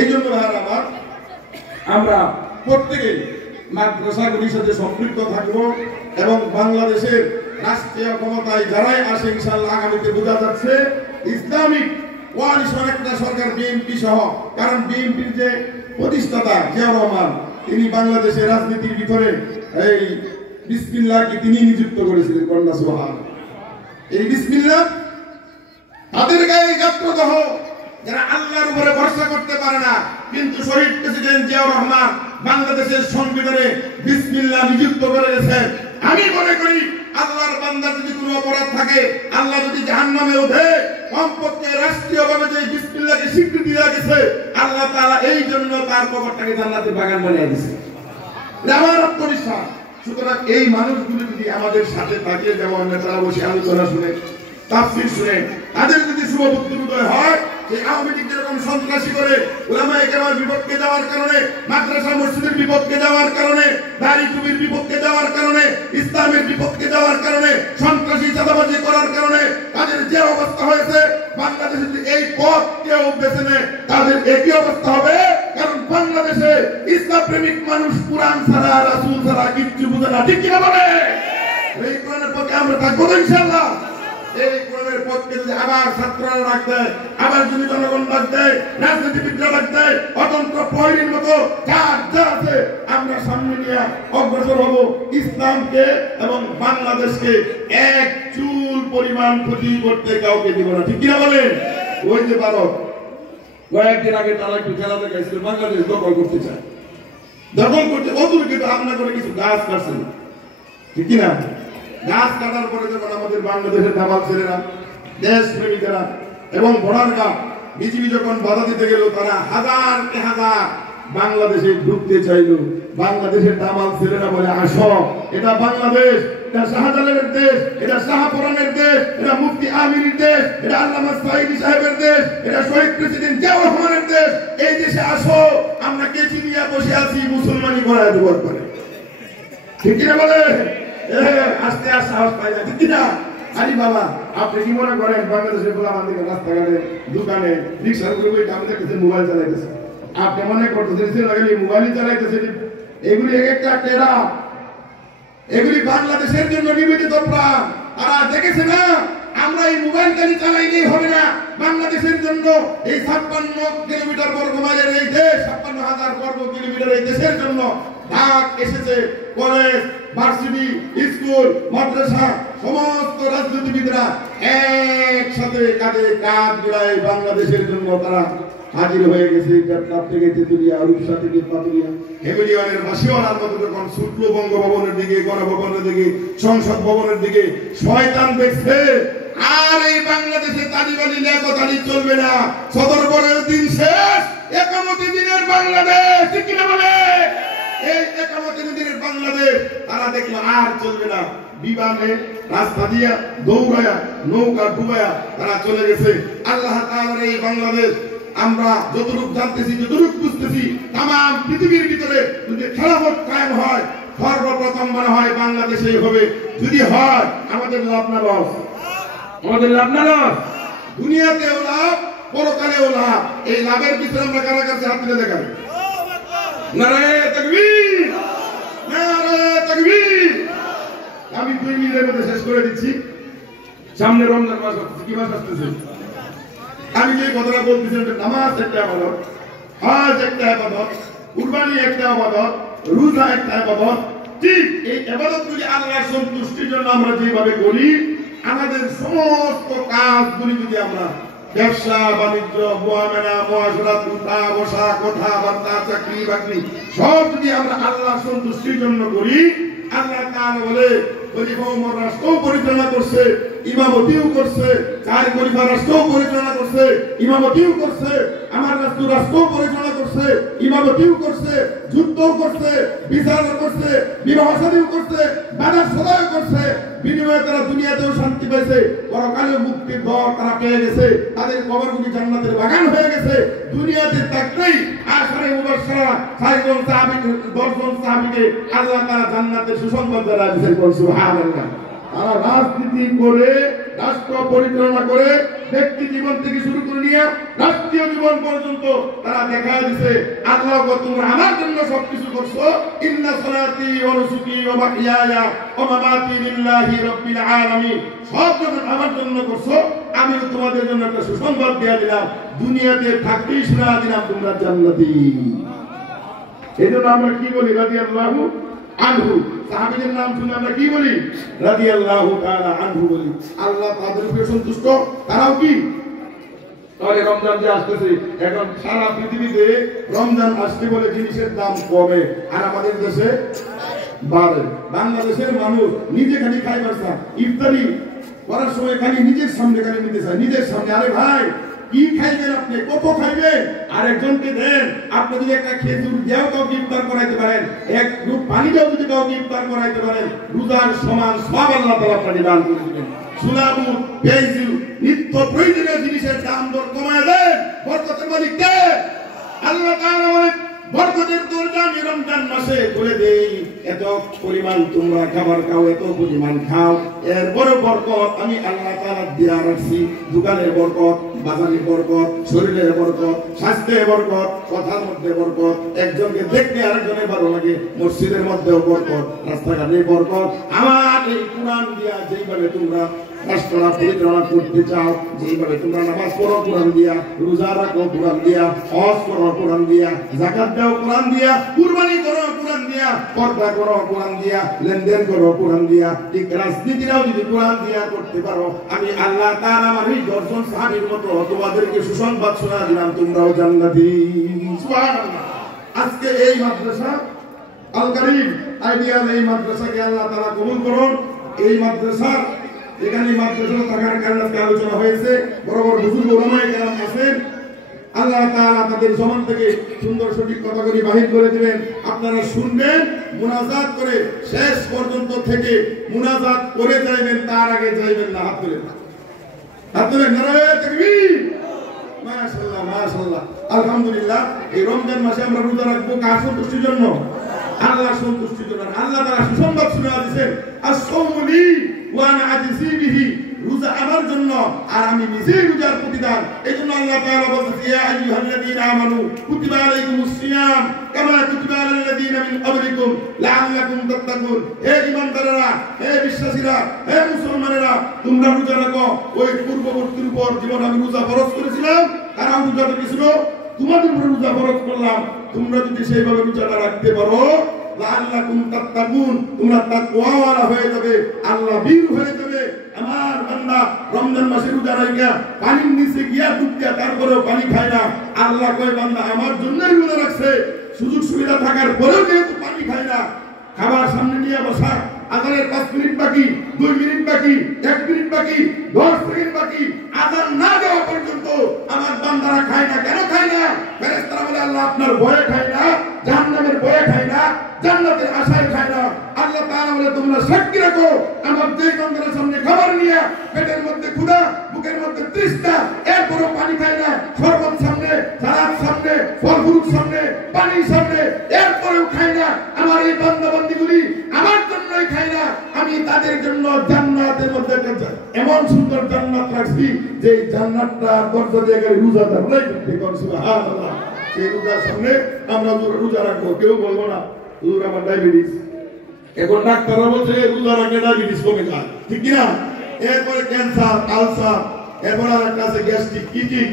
এই জন্য আমার আমরা প্রত্যেকে মাদ্রাসাগুলির সাথে সম্পৃক্ত থাকবো এবং বাংলাদেশের রাষ্ট্রীয় ক্ষমতায় যারাই আসে ইনশাআল্লাহ আগামীতে বোঝা যাচ্ছে ইসলামিক কোয়ালিশন একটা সরকার, বিএনপি সহ। কারণ বিএনপির যে প্রতিষ্ঠাতা জিয়াউর রহমান, তিনি বাংলাদেশের রাজনীতির ভিতরে এই বিসমিল্লাহকে তিনি নিযুক্ত করেছিলেন। কন্যা সুবহানাল্লাহ। এই বিসমিল্লাহ তাদের গায়ে গাত্রদাহ, যারা আল্লাহর উপরে ভরসা করতে পারে না। কিন্তু শহীদ প্রেসিডেন্ট জিয়াউর রহমান বাংলাদেশের সংবিধানে বিসমিল্লাহ নিযুক্ত করে গেছেন। আমি মনে করি আল্লাহর বান্দার যদি কোনো অপরাধ থাকে, আল্লাহ যদি জাহান্নামে ওঠে, কমপক্ষে রাষ্ট্রীয়ভাবে যে বিসমিল্লাহকে স্বীকৃতি দেওয়া গেছে, আল্লাহ তাআলা এই জন্য তার কবরটাকে জান্নাতের বাগান বানিয়ে দিয়েছে। আমার আত্মবিশ্বাস। সুতরাং এই মানুষগুলো যদি আমাদের সাথে থাকে, যেমন নেতারা বসে আলোচনা শুনে, তাফসীর শুনে, তাদের যদি শুভবুদ্ধি উদয় হয়, যে আওয়ামী লীগ যেরকম সন্ত্রাসী করে উলামায়ে কেরামের বিপক্ষে যাওয়ার কারণে, মাদ্রাসা মসজিদের বিপক্ষে যাওয়ার কারণে, দাড়ি টুপির বিপক্ষে যাওয়ার কারণে, ইসলামের বিপক্ষে যাওয়ার কারণে, সন্ত্রাসী চাঁদাবাজি করার কারণে তাদের যে অবস্থা হয়েছে, বাংলাদেশে যদি এই পথ কেউ বেছে নেয়, তাদের একই অবস্থা হবে। কারণ বাংলাদেশে ইসলাম প্রেমিক মানুষ কোরআন ছাড়া, রাসূল ছাড়া কিচ্ছু বুঝে না। ঠিক কিনা বলে? এই কোরআনের পক্ষে আমরা থাকবো ইনশাআল্লাহ। এই কোরআনের পক্ষে যদি আবার ছাত্ররা ডাক দেয়, আবার যদি জনগণ ডাক দেয়, রাজনীতিবিদরা ডাক দেয়, অতন্ত্র প্রহরীর মতো যার যা আছে, আমরা সামনে নিয়ে অগ্রসর হব। ইসলামকে এবং বাংলাদেশকে এক চুল পরিমাণ ক্ষতি করতে কাউকে দিব না। ঠিক কিনা বলেন? ওই যে ভারত কয়েকদিন আগে তারা একটু খেলা দেখাইছিল, বাংলাদেশ দখল করতে চায়। দখল করতে অদূর কিন্তু হামলা করে কিছু গাছ কাটছিল, ঠিক কিনা? গাছ কাটার পরে যখন আমাদের বাংলাদেশের নামাজ ছেলেরা, দেশ প্রেমিকেরা এবং বর্ডাররা বিজিবি যখন বাধা দিতে গেল, তারা হাজার হাজার বাংলাদেশে ঢুকতে চাইল। বাংলাদেশের নামাজ ছেলেরা বলে, আসো, এটা বাংলাদেশ, এটা শাহজালালের দেশ, এটা শাহপুরানের দেশ, এটা মুফতি আমিরের দেশ, এটা আল্লামা সাঈদী সাহেবের দেশ, এটা শহীদ প্রেসিডেন্ট জিয়াউর রহমানের দেশ। এই দেশে আসো, আমরা কেচি নিয়ে বসে আছি, মুসলমানি করায় দেব করে। ঠিক কিনা বলে? আস্তে আস্তে সাহস পাই না। ঠিক কিনা? আরে বাবা, আপনি কি মনে করেন বাংলাদেশের গোলামান্দিকে রাস্তাঘাটে, দোকানে, রিক্সার উপরে আমি দেখতেছি মোবাইল চালাইতেছে? আপনি মনে করতেছেন মোবাইলই চালাইতেছে? এগুলি এক একটা টেরা, এগুলি বাংলাদেশের জন্য নিবেদিত প্রাণ। তারা দেখেছে না, আমরা এই মোবাইল গাড়ি চালাইলেই হবে না, বাংলাদেশের জন্য এই 56 কিলোমিটার বর্গ মাইলের এই দেশ, 56,000 বর্গ কিলোমিটার এই দেশের জন্য ডাক এসেছে। কলেজ, ভার্সিটি, স্কুল, মাদ্রাসা, সমস্ত রাজনীতিবিদরা একসাথে কাঁধে কাঁধ মিলায় বাংলাদেশের জন্য তারা হাজির হয়ে গেছে। টেকনাফ থেকে তেতুলিয়া, রূপসা থেকে পাতুলিয়া, হেমিলিয়নের বাসিওয়ালার মতো যখন ছুটল বঙ্গভবনের দিকে, গণভবনের দিকে, সংসদ ভবনের দিকে, শয়তান দেখছে আর এই বাংলাদেশে তালিবানি লেখতালি চলবে না। সদরবরের দিন শেষ, একামতি দিনের বাংলাদেশ, ঠিক কিনা বলে? এই একামতি দিনের বাংলাদেশ তারা দেখলো আর চলবে না। বিমানে রাস্তা দিয়া দৌড়ায়া নৌকা ডুবায়া তারা চলে গেছে। আল্লাহ তাআলার এই বাংলাদেশ আমরা যতটুকু জানতেছি, যতটুকু বুঝতেছি, তাম পৃথিবীর ভিতরে যদি খেলাফত কায়েম হয়, সর্বপ্রথম মনে হয় বাংলাদেশেই হবে। যদি হয় আমাদের লাভ না লস? আমাদের লাভ না লস? দুনিয়াতেও লাভ, পরকালেও লাভ। এই লাভের ভিতরে আমরা কারা কাছে হাত তুলে দেখাই? নারায়ে তাকবীর, নারায়ে তাকবীর। আমি 2 মিনিটের মধ্যে শেষ করে দিচ্ছি। সামনে রমজান মাস আসছে, কি মাস আসতেছে? আমি যে কথাটা বলতেছি, নামাজ একটা ইবাদত, হজ একটা ইবাদত, কুরবানি একটা ইবাদত, রোজা একটা ইবাদত। ঠিক এই ইবাদতগুলি আল্লাহর সন্তুষ্টির জন্য আমরা যেভাবে করি, আমাদের সমস্ত কাজগুলি যদি আমরা ব্যবসা বাণিজ্য, মুআমালা, মুআশারাত, উঠা বসা, কথাবার্তা, চাকরি বাকরি সব যদি আমরা আল্লাহর সন্তুষ্টির জন্য করি, আল্লাহ তাআলা বলে খলিফা ওমর রাষ্ট্র পরিচালনা করছে, ইমামতিও করছে, 4 খলিফা রাষ্ট্র পরিচালনা করছে, ইমামতিও করছে, আমার রাষ্ট্র পরিচালনা করছে, ইমামতিও করছে, যুদ্ধও করছে, বিচারও করছে, বিবাহ শাদীও করছে, বাজার সদাও করছে। বিনিময়ে তারা দুনিয়াতেও শান্তি পাইছে, পরকালে মুক্তির দর তারা পেয়ে গেছে, তাদের কবরগুলি জান্নাতের বাগান হয়ে গেছে। দুনিয়াতে থাকতেই আশারে মুবাশশারা 4 জন সাহাবী, 10 জন সাহাবীকে আল্লাহ তাআলা জান্নাতের সুসংবাদ দ্বারা দিয়েছেন। সুবহানাল্লাহ। তারা রাজনীতি করে, রাষ্ট্র পরিচালনা করে, ব্যক্তি জীবন থেকে শুরু করে নিয়ে রাষ্ট্রীয় জীবন পর্যন্ত তারা দেখা দিয়েছে, আল্লাহ তোমরা আমার জন্য সবকিছু করছো, ইন্না সালাতি ওয়া নুসুকি ওয়া মাহইয়ায়া ওয়া মামাতি লিল্লাহি রাব্বিল আলামিন, সব যখন আমার জন্য করছো, আমি তোমাদের জন্য একটা সুসংবাদ দিয়ে দিলাম, দুনিয়াতে থাকতেই শোনা দিলাম তোমরা জান্নাতি। এজন্য আমরা কি বলি? রাদিয়াল্লাহু আনহু। সাহাবীদের নাম শুনে আমরা কি বলি? রাদিয়াল্লাহু তাআলা আনহু বলি। আল্লাহ তাদের উপরে সন্তুষ্ট, তারাও কি? তাহলে রমজান যে আসতেছে, এখন সারা পৃথিবীতে রমজান আসতে বলে জিনিসের দাম কমে, আর আমাদের দেশে বাড়ে। বাংলাদেশের মানুষ নিজে খালি খাইবার চায়, ইফতারি করার সময় খালি নিজের সামনে খালি নিতে চায়, নিজের সামনে। আরে ভাই, কি খাইবেন আপনি? কত খাইবেন? আরেকজনকে দেন। আপনি যদি একটা খেজুর দিয়েও কাউকে ইফতার করাইতে পারেন, এক গ্রুপ পানি দিয়েও যদি কাউকে ইফতার করাইতে পারেন, রোজার সমান সব আল্লাহ তাআলা আপনাকে দান করে দিবেন। সুলাবু, পেঁয়াজু, নিত্য প্রয়োজনীয় জিনিসের দাম দর কমায় দেন। বরকতের মালিক কে? আল্লাহ তাআলা বলেন, বরকতের দরজা আমি রমজান মাসে খুলে দেই। এত পরিমাণ তোমরা খাবার খাও, এত পরিমাণ খাও, এরপরে বরকত আমি আল্লাহ তাআলা দিয়া রাখছি। দোকানের বরকত, বাজারের বরকত, শরীরের বরকত, স্বাস্থ্যের বরকত, কথার মধ্যে বরকত, একজনকে দেখতে আরেকজনের ভালো লাগে, মসজিদের মধ্যেও বরকত, রাস্তাঘাটে বরকত। আমার এই কোরআন দিয়া যেইভাবে তোমরা রাষ্ট্র পরিচালনা করতে চাও, যেইভাবে তোমরা নামাজ পড়ো কোরআন দিয়া, রোজা রাখো কোরআন দিয়া, হজ করো কোরআন দিয়া, যাকাত দাও কোরআন দিয়া, কুরবানি করো কোরআন দিয়া, পর্দা করো কোরআন দিয়া, লেনদেন করো কোরআন দিয়া, ঠিক রাজনীতিটাও যদি কোরআন দিয়া করতে পারো, আমি আল্লাহ তাআলা আমার এই 10 জন সাহাবীর মতো তোমাদেরকে সুসংবাদ শোনা দিলাম, তোমরাও জান্নাতি। সুবহানাল্লাহ। আজকে এই মাদ্রাসা আল কারীম আইডিয়াল, এই মাদ্রাসাকে আল্লাহ তাআলা কবুল করুন। এই মাদ্রাসার এখানে মাদ্রাসা থাকার কারণে আজকে আলোচনা হয়েছে। বড় বড় বুজুর্গ উলামায়ে কেরাম আছেন, আল্লাহ তাআলা তাদের জবান থেকে সুন্দর সঠিক কথাগুলি বাহির করে দিবেন। আপনারা শুনবেন, মুনাজাত করে শেষ পর্যন্ত থেকে মুনাজাত করে যাইবেন, তার আগে যাইবেন না। হাত তুলে, হাত তুলে, নারায়ে তাকবীর। মাশাআল্লাহ, মাশাআল্লাহ, আলহামদুলিল্লাহ। এই রমজান মাসে আমরা রোজা রাখবো কার সন্তুষ্টির জন্য? আল্লাহর সন্তুষ্টির জন্য। আল্লাহ তাআলা সুসংবাদ শুনিয়ে দিয়েছেন, আস-সাওমু লি ওয়া আনা আজজি বিহি, রোজা আমার জন্য আর আমি নিজেই রোজার প্রতিদান। এইজন্য আল্লাহ তাআলা বলেছেন, ইয়া আইয়ুহাল্লাযীনা আমানু কুতিবা আলাইকুমুস সিয়াম কামা কুতিবা আলাল্লাযীনা মিন ক্বাবলিকুম লাআল্লাকুম তাত্তাকুন। হে ঈমানদারেরা, হে বিশ্বাসীরা, হে মুসলমানেরা, তোমরা রোজা রাখো। ওই পূর্ববর্তীর উপর যেমন আমি রোজা ফরজ করেছিলাম, তারা রোজা রেখেছিল, তোমাদের উপর রোজা ফরজ করলাম। তোমরা যদি সেইভাবে রোজাটা রাখতে পারো, লাআল্লাকুম তাত্তাকুন, তোমরা তাকওয়াওয়ালা হয়ে যাবে, আল্লাহ ভীর হয়ে যাবে। আমার বান্দা রমজান মাসে রোজা রাখা পানির নিচে গিয়া ডুবকিয়া তারপরেও পানি খায় না। আল্লাহ কয়, বান্দা আমার জন্যই রোজা রাখছে, সুযোগ সুবিধা থাকার পরেও যেহেতু পানি খায় না, খাবার সামনে নিয়ে বসা, আজানের 5 মিনিট বাকি, 2 মিনিট বাকি, 1 মিনিট বাকি, 10 সেকেন্ড বাকি, আজান না দেওয়া পর্যন্ত আমার বান্দারা খায় না। কেন খায় না? ফেরেশতারা বলে আল্লাহ আপনার ভয়ে খায় না, জাহান্নামের ভয়ে খায় না, জান্নাতের আশায় খায় না। আল্লাহ তাআলা বলে তোমরা সাক্ষী রাখো আমার যেই বান্দারা সামনে খাবার নিয়ে পেটের মধ্যে ক্ষুধা, বুকের মধ্যে তৃষ্ণা, এরপরও পানি খায় না, শরবত সামনে, সালাদ সামনে, ফল ফ্রুট সামনে, পানি সামনে, এরপরেও খায় না, আমার এই বান্দা বান্দীগুলি আমার জন্যই খায় না, আমি তাদের জন্য জান্নাতের মধ্যে এমন সুন্দর জান্নাত রাখছি যে জান্নাতটা দরজা দিয়ে গেলে রোজাদার সুবহানাল্লাহ। সেই রোজার সামনে আমরা রোজা রাখবো, কেউ বলবো না হুজুর আমার ডায়াবেটিস। এখন ডাক্তাররা বলছে রোজা রাখলে ডায়াবেটিস কমে যায়, ঠিক কিনা? এরপরে ক্যান্সার, আলসার, এরপরে আর একটা আছে গ্যাস্ট্রিক। কি ঠিক?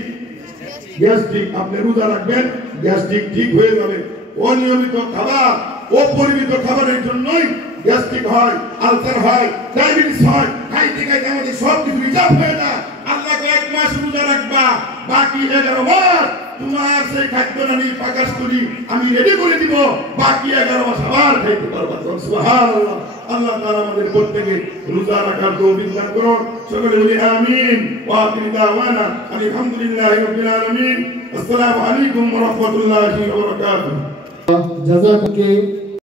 গ্যাস্ট্রিক। আপনি রোজা রাখবেন, গ্যাস্ট্রিক ঠিক হয়ে যাবে। অনিয়মিত খাবার, অপরিমিত খাবারের জন্যই গ্যাস্ট্রিক হয়, আলসার হয়, ডায়াবেটিস হয়। খাইতে খাইতে আমাদের সব কিছু রিজার্ভ হয়ে যায়। আল্লাহকে 1 মাস রোজা রাখবা, বাকি 11 মাস তোমার সেই খাদ্য নানি প্রকাশ করি আমি রেডি করে দিব, বাকি 11 মাস আবার খাইতে পারবা। সুবহানাল্লাহ। আল্লাহ তাআলা আমাদের প্রত্যেককে রোজা রাখার তৌফিক দান করুন। সকলে বলি আমিন। ওয়া আখিরু দাওয়ানা আলহামদুলিল্লাহি রাব্বিল আলামিন। আসসালামু আলাইকুম ওয়া রাহমাতুল্লাহি ওয়া বারাকাতুহু। জাযাকাল্লাহু